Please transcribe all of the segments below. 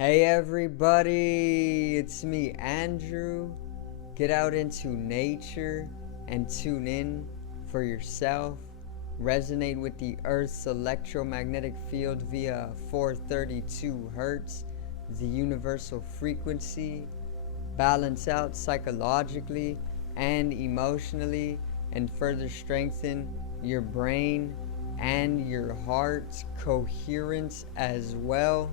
Hey everybody, it's me Andrew. Get out into nature and tune in for yourself. Resonate with the Earth's electromagnetic field via 432 Hertz, the universal frequency. Balance out psychologically and emotionally, and further strengthen your brain and your heart's coherence as well.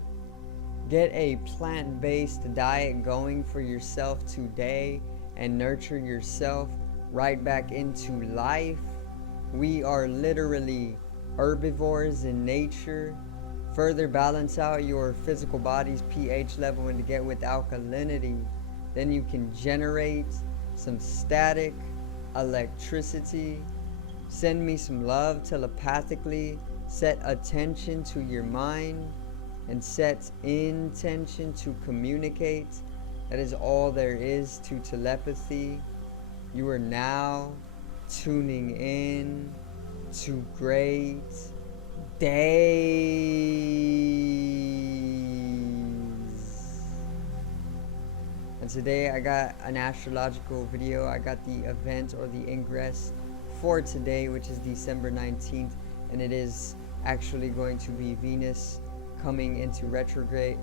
Get a plant-based diet going for yourself today and nurture yourself right back into life. We are literally herbivores in nature. Further balance out your physical body's pH level and to get with alkalinity. Then you can generate some static electricity. Send me some love telepathically. Set attention to your mind and set intention to communicate. That is all there is to telepathy. You are now tuning in to great days. And today I got an astrological video. I got the event or the ingress for today, which is December 19th, and it is actually going to be Venus coming into retrograde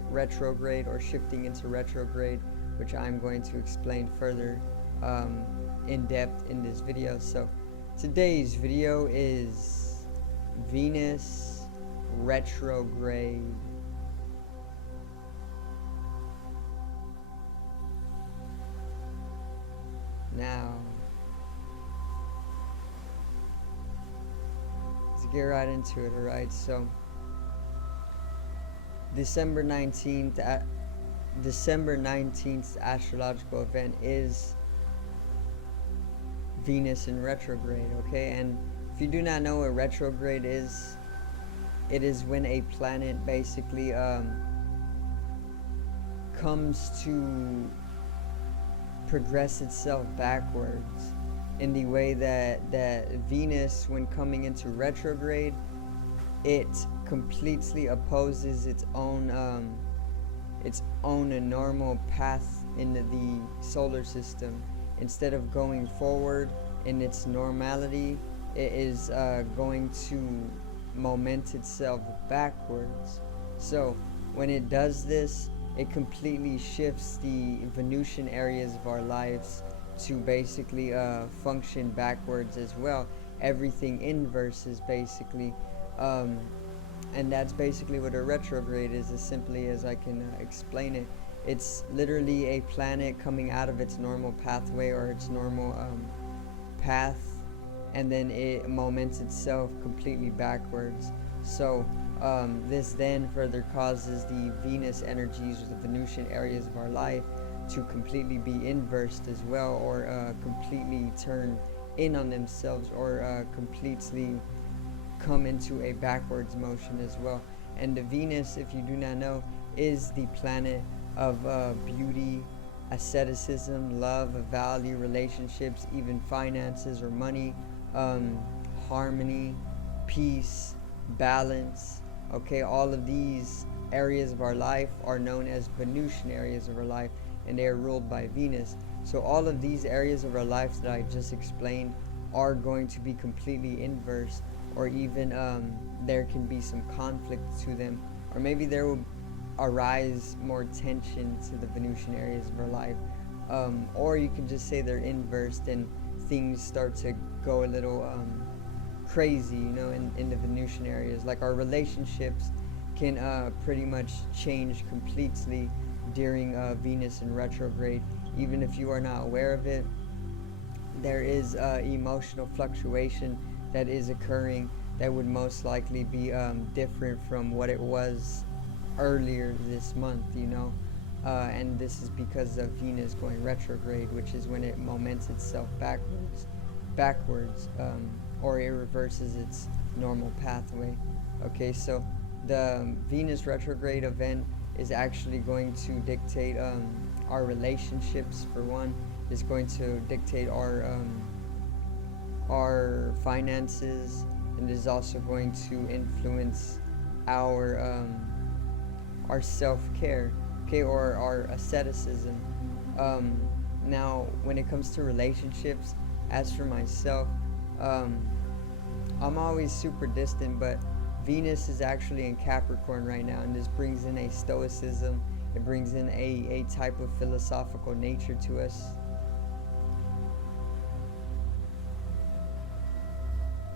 or shifting into retrograde, which I'm going to explain further in depth in this video. So today's video is Venus retrograde. Now let's get right into it. Alright, so December 19th astrological event is Venus in retrograde, okay? And if you do not know what retrograde is, it is when a planet basically comes to progress itself backwards, in the way that Venus, when coming into retrograde, it completely opposes its own normal path in the solar system. Instead of going forward in its normality, it is going to moment itself backwards. So when it does this, it completely shifts the Venusian areas of our lives to basically function backwards as well. Everything inverses basically. And that's basically what a retrograde is, as simply as I can explain it. It's literally a planet coming out of its normal pathway or its normal path, and then it moments itself completely backwards. So this then further causes the Venus energies, or the Venusian areas of our life, to completely be inversed as well, or completely turn in on themselves, or completely come into a backwards motion as well. And the Venus, if you do not know, is the planet of beauty, asceticism, love, value, relationships, even finances or money, harmony, peace, balance. Okay, all of these areas of our life are known as Venusian areas of our life, and they are ruled by Venus. So all of these areas of our life that I just explained are going to be completely inverse, or even there can be some conflict to them, or maybe there will arise more tension to the Venusian areas of our life, or you can just say they're inversed and things start to go a little crazy, you know, in the Venusian areas. Like our relationships can pretty much change completely during Venus in retrograde. Even if you are not aware of it, there is emotional fluctuation that is occurring that would most likely be different from what it was earlier this month, you know. And this is because of Venus going retrograde, which is when it moments itself backwards, or it reverses its normal pathway. Okay, so the Venus retrograde event is actually going to dictate our relationships. For one, is going to dictate our finances, and is also going to influence our self-care. okay, or our asceticism. Now, when it comes to relationships, as for myself, um, I'm always super distant, but Venus is actually in Capricorn right now, and this brings in a stoicism. It brings in a type of philosophical nature to us.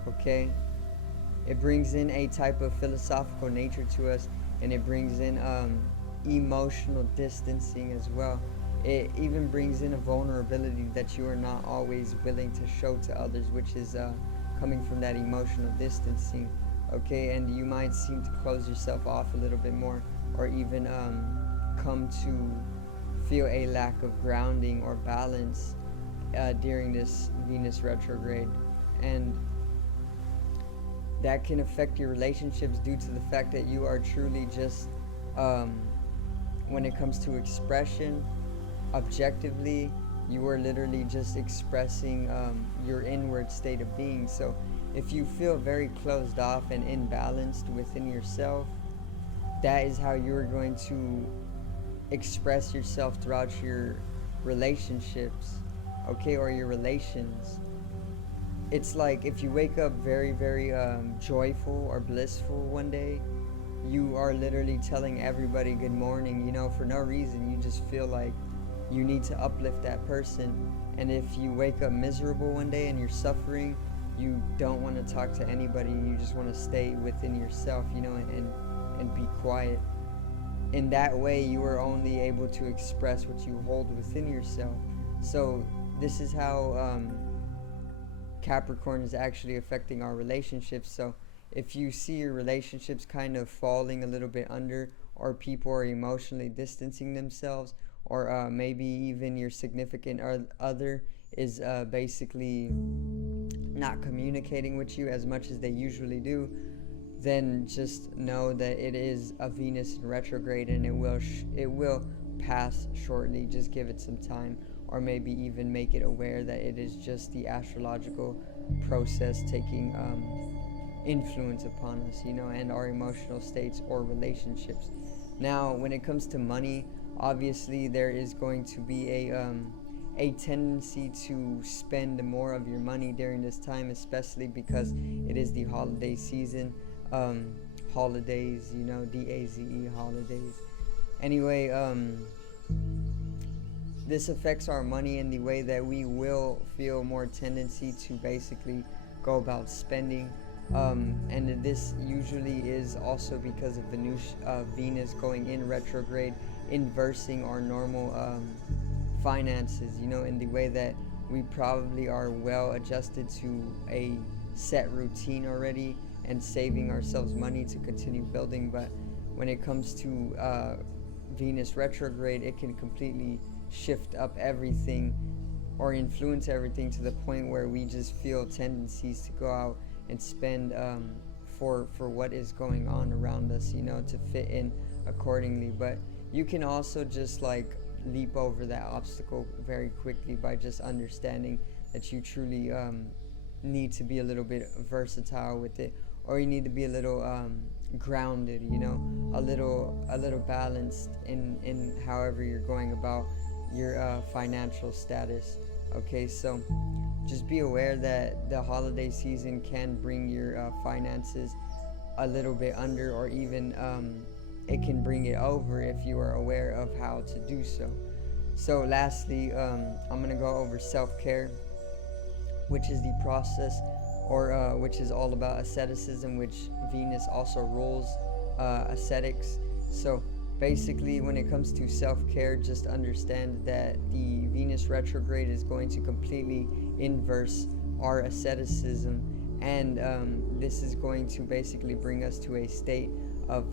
Okay? It brings in a type of philosophical nature to us, and it brings in emotional distancing as well. It even brings in a vulnerability that you are not always willing to show to others, which is coming from that emotional distancing. Okay, and you might seem to close yourself off a little bit more, or even come to feel a lack of grounding or balance during this Venus retrograde. And that can affect your relationships due to the fact that you are truly just, um, when it comes to expression, objectively, you are literally just expressing your inward state of being. So if you feel very closed off and imbalanced within yourself, that is how you're going to express yourself throughout your relationships, okay, or your relations. It's like if you wake up very, very joyful or blissful one day, you are literally telling everybody good morning, for no reason. You just feel like you need to uplift that person. And if you wake up miserable one day and you're suffering, you don't want to talk to anybody. You just want to stay within yourself, and be quiet. In that way, you are only able to express what you hold within yourself. So this is how Capricorn is actually affecting our relationships. So if you see your relationships kind of falling a little bit under, or people are emotionally distancing themselves, or maybe even your significant other is basically not communicating with you as much as they usually do, then just know that it is a Venus in retrograde, and it will pass shortly. Just give it some time, or maybe even make it aware that it is just the astrological process taking influence upon us, and our emotional states or relationships. Now, when it comes to money, obviously there is going to be a tendency to spend more of your money during this time, especially because it is the holiday season. Holidays, DAZE, holidays. Anyway, this affects our money in the way that we will feel more tendency to basically go about spending. And this usually is also because of Venus going in retrograde, inversing our normal finances, in the way that we probably are well adjusted to a set routine already and saving ourselves money to continue building. But when it comes to Venus retrograde, it can completely shift up everything or influence everything to the point where we just feel tendencies to go out and spend for what is going on around us, to fit in accordingly. But you can also just like leap over that obstacle very quickly by just understanding that you truly need to be a little bit versatile with it, or you need to be a little grounded, a little balanced in however you're going about your financial status. Okay, so just be aware that the holiday season can bring your finances a little bit under, or even it can bring it over if you are aware of how to do so. So lastly, I'm going to go over self-care, which is the process, or which is all about asceticism, which Venus also rules ascetics. So basically, when it comes to self-care, just understand that the Venus retrograde is going to completely inverse our asceticism, and this is going to basically bring us to a state of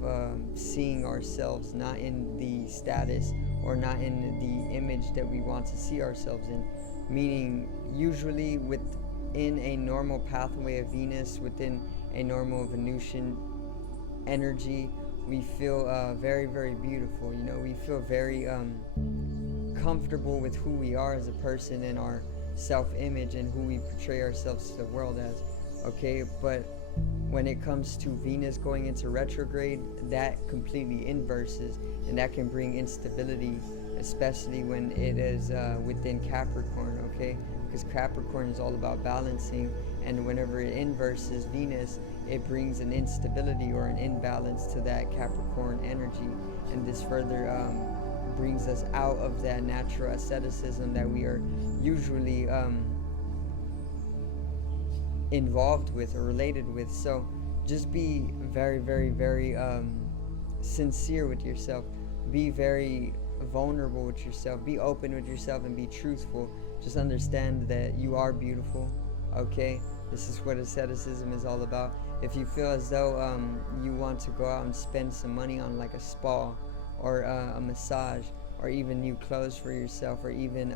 seeing ourselves not in the status or not in the image that we want to see ourselves in. Meaning, usually within a normal pathway of Venus, within a normal Venusian energy, we feel very, very beautiful. We feel very comfortable with who we are as a person and our self-image and who we portray ourselves to the world as. Okay, but when it comes to Venus going into retrograde, that completely inverses, and that can bring instability, especially when it is within Capricorn, okay? Because Capricorn is all about balancing, and whenever it inverses Venus, it brings an instability or an imbalance to that Capricorn energy, and this further brings us out of that natural asceticism that we are usually involved with or related with. So just be very, very, very sincere with yourself. Be very vulnerable with yourself. Be open with yourself and be truthful. Just understand that you are beautiful, okay? This is what asceticism is all about. If you feel as though you want to go out and spend some money on like a spa or a massage or even new clothes for yourself or even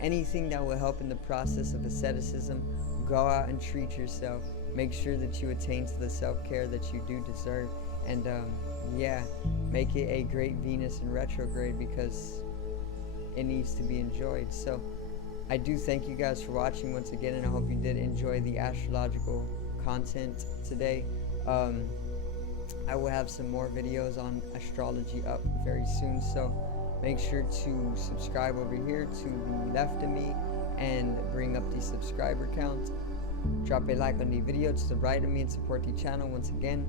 anything that will help in the process of asceticism, go out and treat yourself. Make sure that you attain to the self-care that you do deserve, and yeah, make it a great Venus in retrograde because it needs to be enjoyed. So I do thank you guys for watching once again, and I hope you did enjoy the astrological content today. I will have some more videos on astrology up very soon, so make sure to subscribe over here to the left of me and bring up the subscriber count. Drop a like on the video to the right of me and support the channel once again.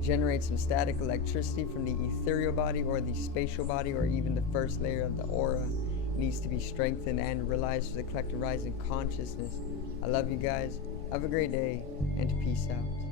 Generate some static electricity from the ethereal body or the spatial body or even the first layer of the aura. It needs to be strengthened and realized for the collective rise in consciousness. I love you guys. Have a great day and peace out.